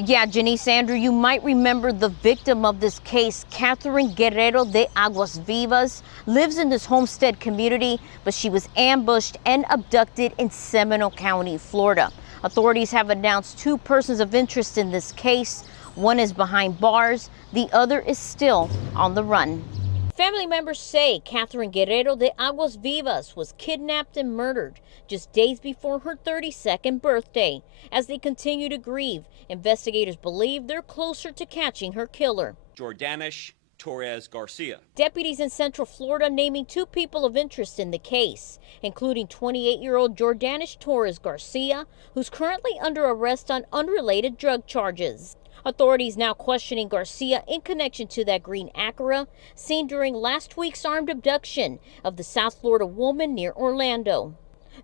Yeah, Janice, Andrew, you might remember the victim of this case, Catherine Guerrero de Aguas Vivas, lives in this Homestead community, but she was ambushed and abducted in Seminole County, Florida. Authorities have announced 2 persons of interest in this case. One is behind bars, the other is still on the run. Family members say Catherine Guerrero de Aguas Vivas was kidnapped and murdered just days before her 32nd birthday. As they continue to grieve, investigators believe they're closer to catching her killer. Jordanish Torres Garcia. Deputies in Central Florida naming 2 people of interest in the case, including 28-year-old Jordanish Torres Garcia, who's currently under arrest on unrelated drug charges. Authorities now questioning Garcia in connection to that green Acura seen during last week's armed abduction of the South Florida woman near Orlando.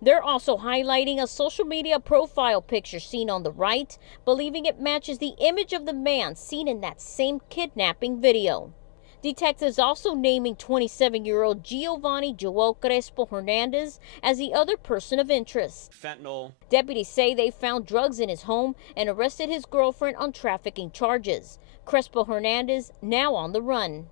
They're also highlighting a social media profile picture seen on the right, believing it matches the image of the man seen in that same kidnapping video. Detectives also naming 27-year-old Giovanni Joel Crespo Hernandez as the other person of interest. Fentanyl. Deputies say they found drugs in his home and arrested his girlfriend on trafficking charges. Crespo Hernandez now on the run.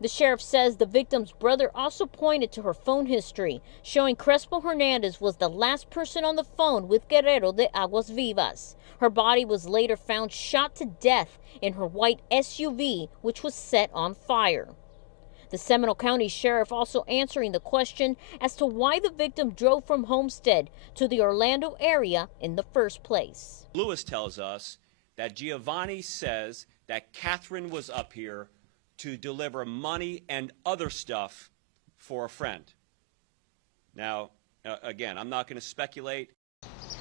The sheriff says the victim's brother also pointed to her phone history, showing Crespo Hernandez was the last person on the phone with Guerrero de Aguas Vivas. Her body was later found shot to death in her white SUV, which was set on fire. The Seminole County Sheriff also answering the question as to why the victim drove from Homestead to the Orlando area in the first place. Lewis tells us that Giovanni says that Catherine was up here to deliver money and other stuff for a friend. Now, again, I'm not going to speculate.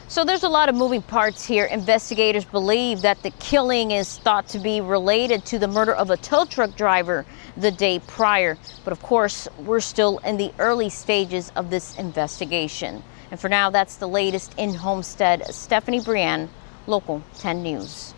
So there's a lot of moving parts here. Investigators believe that the killing is thought to be related to the murder of a tow truck driver the day prior. But of course, we're still in the early stages of this investigation. And for now, that's the latest in Homestead. Stephanie Brienne, Local 10 News.